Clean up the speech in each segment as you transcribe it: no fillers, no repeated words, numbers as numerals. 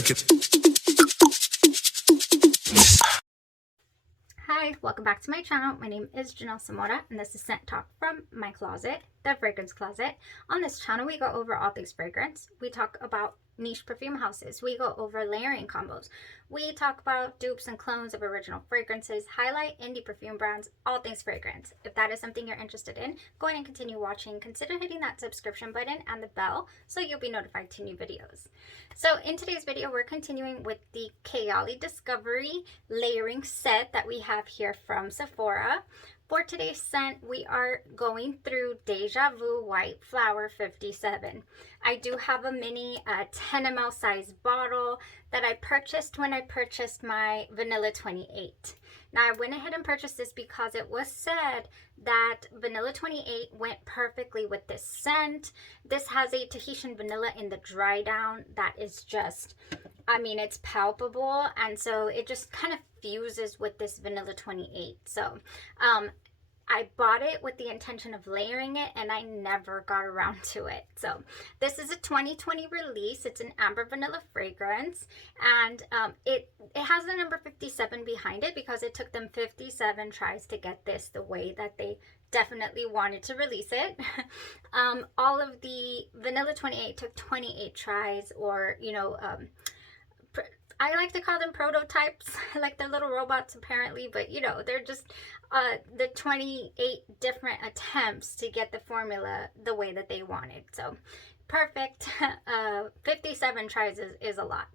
check it. Hi, welcome back to my channel. My name is Janelle Zamora and this is Scent Talk from my closet, the fragrance closet. On this channel, we go over all things fragrance. We talk about niche perfume houses. We go over layering combos. We talk about dupes and clones of original fragrances, highlight indie perfume brands, all things fragrance. If that is something you're interested in, go ahead and continue watching. Consider hitting that subscription button and the bell so you'll be notified to new videos. So in today's video, we're continuing with the KAYALI Discovery layering set that we have here from Sephora. For today's scent, we are going through Deja Vu White Flower 57. I do have a mini 10 ml size bottle that I purchased when I purchased my Vanilla 28. Now, I went ahead and purchased this because it was said that Vanilla 28 went perfectly with this scent. This has a Tahitian vanilla in the dry down that is just, I mean, it's palpable, and so it just kind of fuses with this Vanilla 28. So I bought it with the intention of layering it, and I never got around to it. So this is a 2020 release. It's an amber vanilla fragrance, and it has the number 57 behind it because it took them 57 tries to get this the way that they definitely wanted to release it. All of the Vanilla 28 took 28 tries, or I like to call them prototypes, like they're little robots apparently, but they're just the 28 different attempts to get the formula the way that they wanted. So perfect. 57 tries is a lot.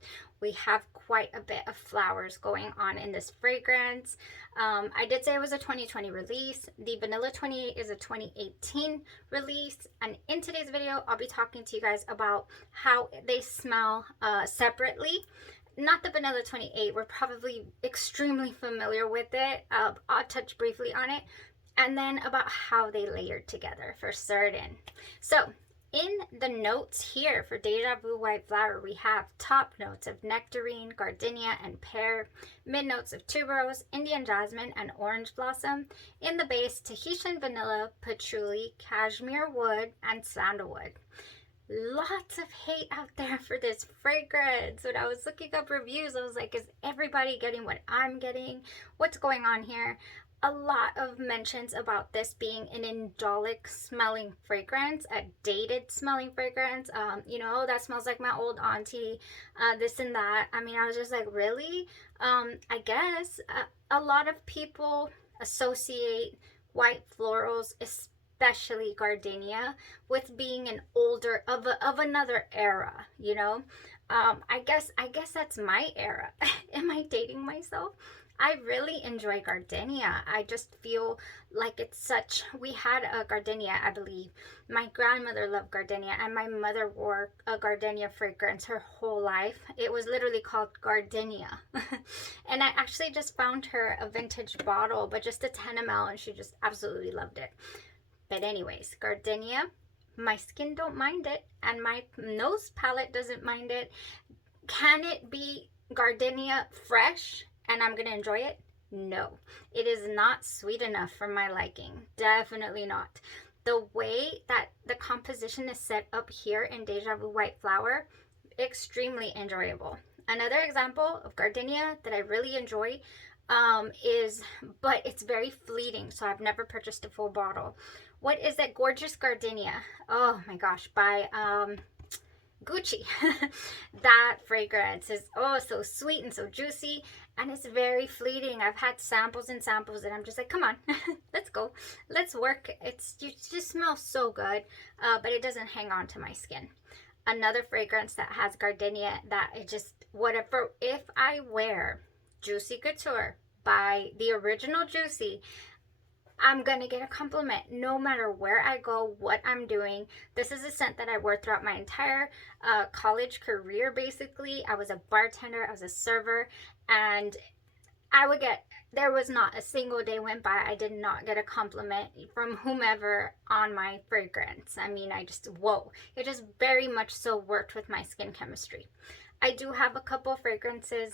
We have quite a bit of flowers going on in this fragrance. I did say it was a 2020 release. The Vanilla 28 is a 2018 release. And in today's video, I'll be talking to you guys about how they smell separately. Not the Vanilla 28, we're probably extremely familiar with it. I'll touch briefly on it, and then about how they layered together for certain. So in the notes here for Deja Vu White Flower, we have top notes of nectarine, gardenia, and pear, mid notes of tuberose, Indian jasmine, and orange blossom. In the base, Tahitian vanilla, patchouli, cashmere wood, and sandalwood. Lots of hate out there for this fragrance. When I was looking up reviews, I was like, is everybody getting what I'm getting? What's going on here? A lot of mentions about this being an indolic smelling fragrance, a dated smelling fragrance. Oh, that smells like my old auntie, this and that. I mean, I was just like, really? I guess a lot of people associate white florals, especially gardenia, with being an older of another era. I guess that's my era. Am I dating myself? I really enjoy gardenia. I just feel like it's such, we had a gardenia, I believe. My grandmother loved gardenia, and my mother wore a gardenia fragrance her whole life. It was literally called Gardenia. And I actually just found her a vintage bottle, but just a 10 ml, and she just absolutely loved it. But anyways, gardenia, my skin don't mind it, and my nose palette doesn't mind it. Can it be gardenia fresh and I'm gonna enjoy it? No, it is not sweet enough for my liking. Definitely not. The way that the composition is set up here in Deja Vu White Flower, extremely enjoyable. Another example of gardenia that I really enjoy but it's very fleeting, so I've never purchased a full bottle. What is that Gorgeous Gardenia? Oh my gosh, by Gucci. That fragrance is so sweet and so juicy, and it's very fleeting. I've had samples and samples, and I'm just like, come on, let's go, let's work. It just smells so good, but it doesn't hang on to my skin. Another fragrance that has gardenia that it just, whatever, if I wear Juicy Couture by the original Juicy, I'm gonna get a compliment no matter where I go, what I'm doing. This is a scent that I wore throughout my entire college career, basically. I was a bartender, I was a server, and there was not a single day went by I did not get a compliment from whomever on my fragrance. I mean, whoa, it just very much so worked with my skin chemistry. I do have a couple fragrances,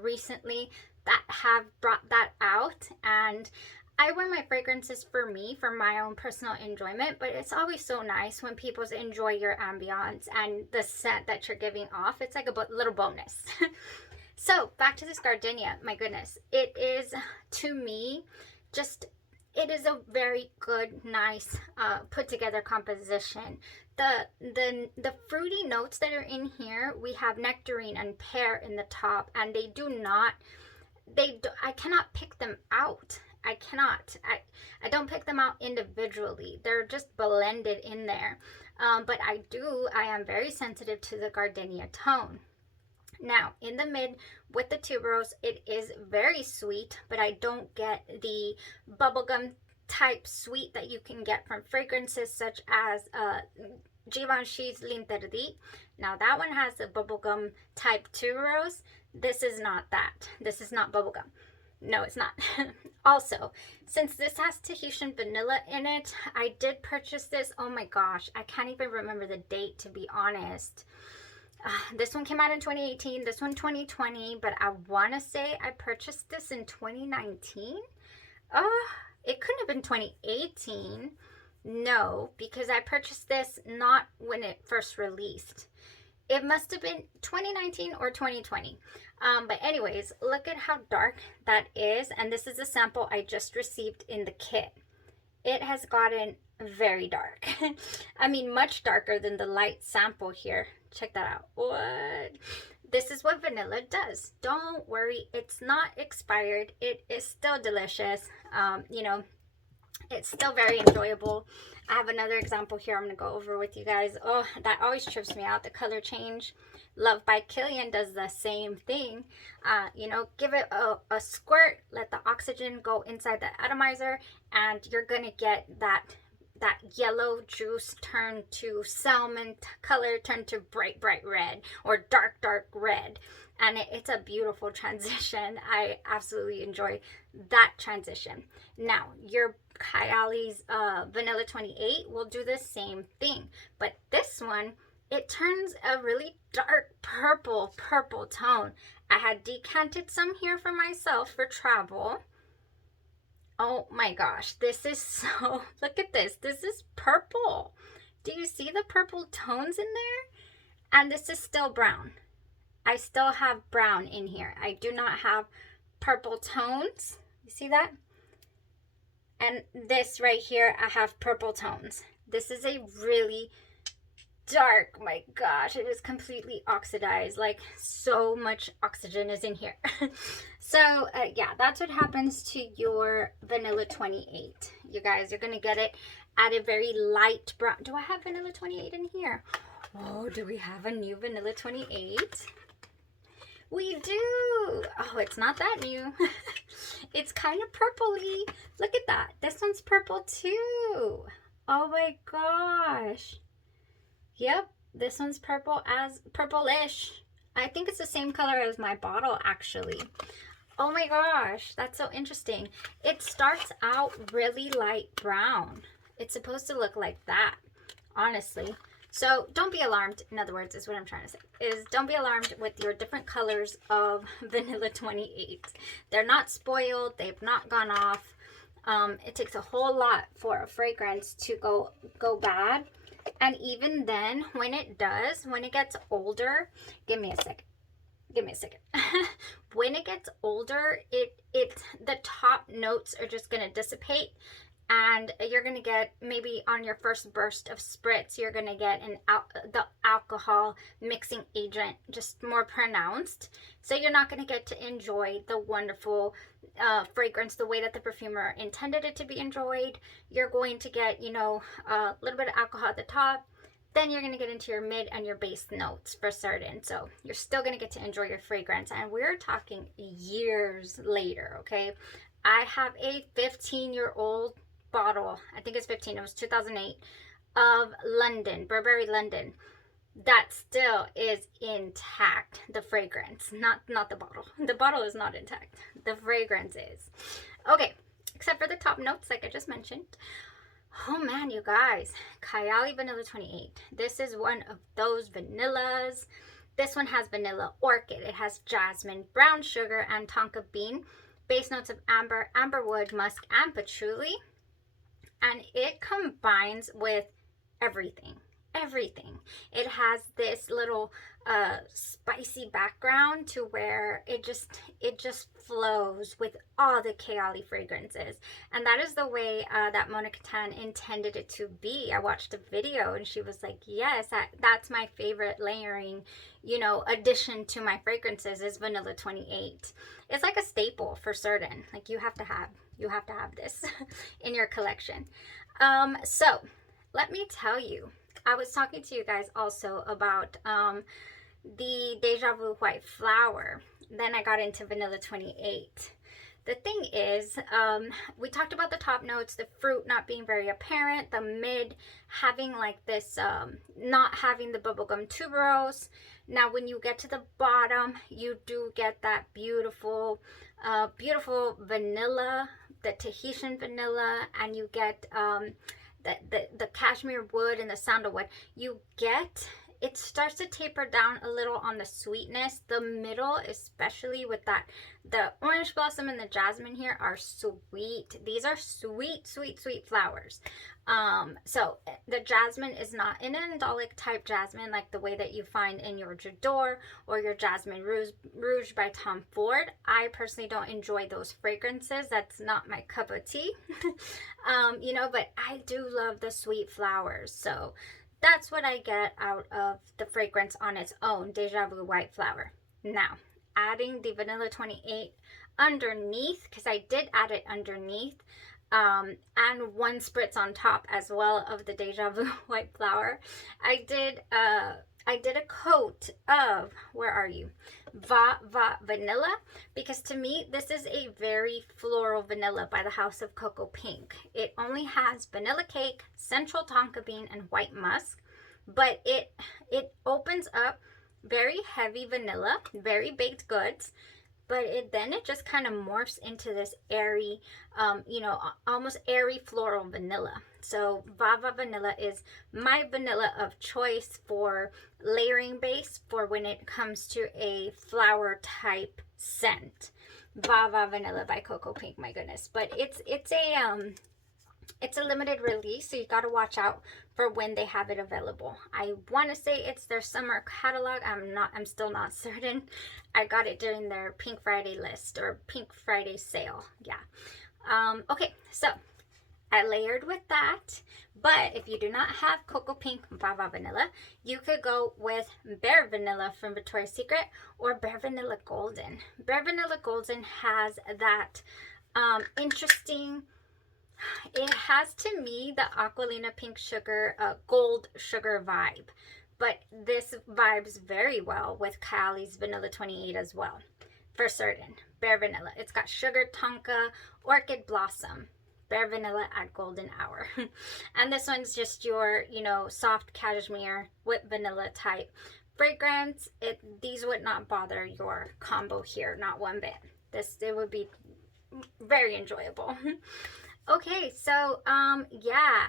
recently that have brought that out, and I wear my fragrances for me, for my own personal enjoyment, but it's always so nice when people enjoy your ambiance and the scent that you're giving off. It's like a little bonus. So back to this gardenia. My goodness, it is, to me, just, it is a very good, nice, put together composition. The fruity notes that are in here, we have nectarine and pear in the top, and they do not, I cannot pick them out. I cannot. I don't pick them out individually. They're just blended in there. But I am very sensitive to the gardenia tone. Now, in the mid with the tuberose, it is very sweet, but I don't get the bubblegum type sweet that you can get from fragrances such as Givenchy's L'Interdit. Now, that one has the bubblegum type tuberose. This is not that. This is not bubblegum. No, it's not. Also, since this has Tahitian vanilla in it, I did purchase this. Oh my gosh, I can't even remember the date, to be honest. This one came out in 2018, this one 2020, but I want to say I purchased this in 2019. It couldn't have been 2018. No, because I purchased this not when it first released. It must have been 2019 or 2020. But anyways, look at how dark that is. And this is a sample I just received in the kit. It has gotten very dark. I mean, much darker than the light sample here. Check that out. What? This is what vanilla does. Don't worry, it's not expired. It is still delicious. You know, it's still very enjoyable. I have another example here I'm going to go over with you guys. Oh, that always trips me out, the color change. Love by Kilian does the same thing. You know, give it a squirt, let the oxygen go inside the atomizer, and you're going to get that yellow juice turn to salmon color, turn to bright red, or dark red. And it's a beautiful transition. I absolutely enjoy that transition. Now, your KAYALI's Vanilla 28 will do the same thing. But this one, it turns a really dark purple tone. I had decanted some here for myself for travel. Oh my gosh, this is so, look at this. This is purple. Do you see the purple tones in there? And this is still brown. I still have brown in here. I do not have purple tones. You see that? And this right here, I have purple tones. This is a really dark, my gosh, it is completely oxidized. Like, so much oxygen is in here. So yeah, that's what happens to your Vanilla 28. You guys are gonna get it at a very light brown. Do I have Vanilla 28 in here? Oh, do we have a new Vanilla 28? We do. Oh, it's not that new. It's kind of purpley. Look at that. This one's purple too. Oh my gosh. Yep, this one's purplish. I think it's the same color as my bottle, actually. Oh my gosh, that's so interesting. It starts out really light brown. It's supposed to look like that, honestly. So don't be alarmed, in other words, is what I'm trying to say, is don't be alarmed with your different colors of Vanilla 28. They're not spoiled, they've not gone off. It takes a whole lot for a fragrance to go bad. And even then, when it does, when it gets older, give me a second. When it gets older, the top notes are just going to dissipate, and you're going to get, maybe on your first burst of spritz, you're going to get the alcohol mixing agent just more pronounced. So you're not going to get to enjoy the wonderful fragrance the way that the perfumer intended it to be enjoyed. You're going to get, you know, a little bit of alcohol at the top. Then you're going to get into your mid and your base notes for certain. So you're still going to get to enjoy your fragrance. And we're talking years later, okay? I have a 15-year-old bottle. I think it's 15. It was 2008 of London, Burberry London. That still is intact, the fragrance. Not the bottle. The bottle is not intact. The fragrance is. Okay, except for the top notes, like I just mentioned. Oh man, you guys, KAYALI Vanilla 28. This is one of those vanillas. This one has vanilla orchid. It has jasmine, brown sugar, and tonka bean. base notes of amber, amberwood, musk, and patchouli. And it combines with everything. Everything. It has this little spicy background to where it just flows with all the KAYALI fragrances, and that is the way that Mona Katan intended it to be. I watched a video and she was like, yes, that's my favorite layering, you know, addition to my fragrances is vanilla 28. It's like a staple for certain. Like you have to have this in your collection. So let me tell you, I was talking to you guys also about the Deja Vu White Flower. Then I got into vanilla 28. The thing is, we talked about the top notes, the fruit not being very apparent, the mid having like this, not having the bubblegum tuberose. Now when you get to the bottom, you do get that beautiful, beautiful vanilla, the Tahitian vanilla, and you get the cashmere wood and the sandalwood. You get, it starts to taper down a little on the sweetness. The middle, especially with that, the orange blossom and the jasmine here are sweet. These are sweet, sweet, sweet flowers. So the jasmine is not an indolic type jasmine like the way that you find in your J'adore or your Jasmine Rouge by Tom Ford. I personally don't enjoy those fragrances. That's not my cup of tea. You know, but I do love the sweet flowers. So that's what I get out of the fragrance on its own, Deja Vu White Flower. Now, adding the vanilla 28 underneath, because I did add it underneath, and one spritz on top as well of the Deja Vu White Flower. I did a coat of, where are you? Vanilla, because to me this is a very floral vanilla by the house of Cocoapink. It only has vanilla cake, central tonka bean, and white musk, but it opens up very heavy vanilla, very baked goods, but then it just kind of morphs into this airy, you know, almost airy floral vanilla. So Vava Vanilla is my vanilla of choice for layering base for when it comes to a flower type scent. Vava Vanilla by Cocoapink, my goodness. But it's a limited release, so you got to watch out for when they have it available. I want to say it's their summer catalog. I'm still not certain. I got it during their Pink Friday list or Pink Friday sale. Yeah. Okay, so I layered with that, but if you do not have Cocoapink Vava Vanilla, you could go with Bare Vanilla from Victoria's Secret or Bare Vanilla Golden. Bare Vanilla Golden has that interesting, it has to me the Aqualina Pink Sugar, Gold Sugar vibe, but this vibes very well with KAYALI's Vanilla 28 as well, for certain. Bare Vanilla, it's got Sugar Tonka, Orchid Blossom, Bare Vanilla at Golden Hour. And this one's just your, you know, soft cashmere with vanilla type fragrance. These would not bother your combo here, not one bit. It would be very enjoyable. Okay, so yeah,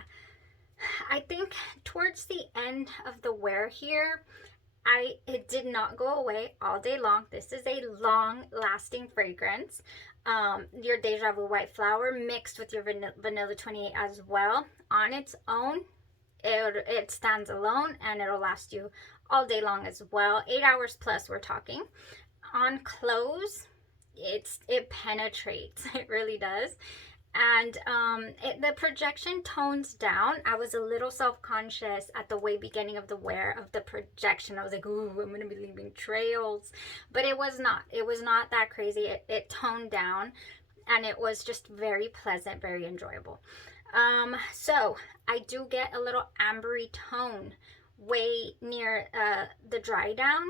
I think towards the end of the wear here, it did not go away all day long. This is a long lasting fragrance. Your Deja Vu White Flower mixed with your Vanilla 28 as well. On its own, it stands alone and it'll last you all day long as well. 8 hours plus we're talking. On close, it penetrates. It really does. And the projection tones down. I was a little self-conscious at the way beginning of the wear of the projection. I was like, ooh, I'm going to be leaving trails. But it was not. It was not that crazy. It toned down and it was just very pleasant, very enjoyable. So I do get a little ambery tone way near the dry down,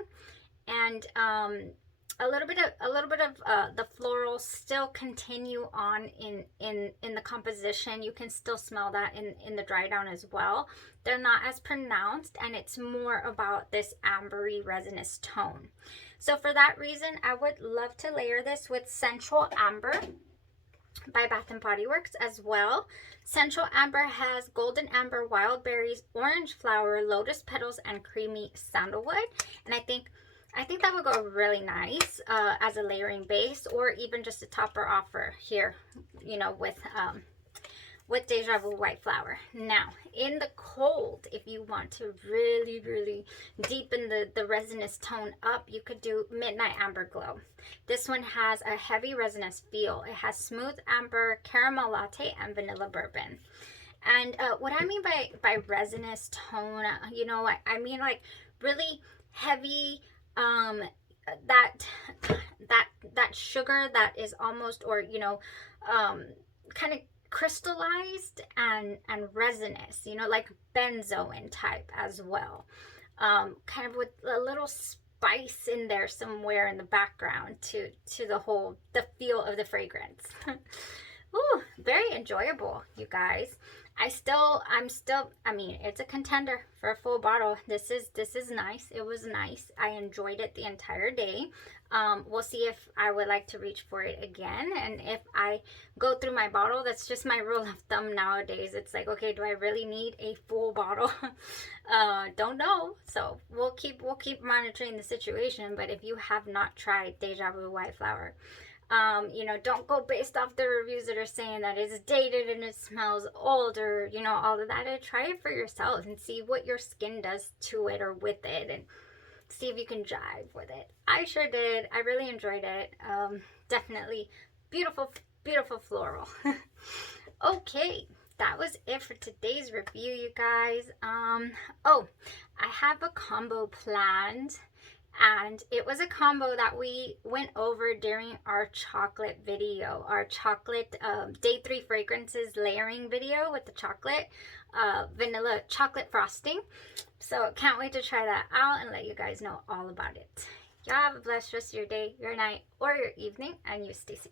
and a little bit of the florals still continue on in the composition. You can still smell that in the dry down as well. They're not as pronounced, and it's more about this ambery resinous tone. So for that reason, I would love to layer this with Central Amber by Bath & Body Works as well. Central Amber has golden amber, wild berries, orange flower, lotus petals, and creamy sandalwood. And I think I think that would go really nice as a layering base, or even just a topper offer here, you know, with Deja Vu White Flower. Now, in the cold, if you want to really, really deepen the resinous tone up, you could do Midnight Amber Glow. This one has a heavy resinous feel. It has smooth amber, caramel latte, and vanilla bourbon. And what I mean by resinous tone, you know, I mean like really heavy, that sugar that is almost, or you know, kind of crystallized and resinous, you know, like benzoin type as well, kind of with a little spice in there somewhere in the background to the feel of the fragrance. Ooh, very enjoyable, you guys. I mean, it's a contender for a full bottle. This is nice. It was nice. I enjoyed it the entire day. We'll see if I would like to reach for it again, and if I go through my bottle. That's just my rule of thumb nowadays. It's like, okay, do I really need a full bottle? Don't know. So we'll keep monitoring the situation. But if you have not tried Deja Vu White Flower, you know, don't go based off the reviews that are saying that it's dated and it smells old, or you know, all of that. Try it for yourself and see what your skin does to it or with it, and see if you can jive with it. I sure did. I really enjoyed it. Definitely beautiful, beautiful floral. Okay, that was it for today's review, you guys. Oh, I have a combo planned. And it was a combo that we went over during our chocolate video, our chocolate day 3 fragrances layering video with the chocolate, vanilla chocolate frosting. So can't wait to try that out and let you guys know all about it. Y'all have a blessed rest of your day, your night, or your evening, and you stay safe.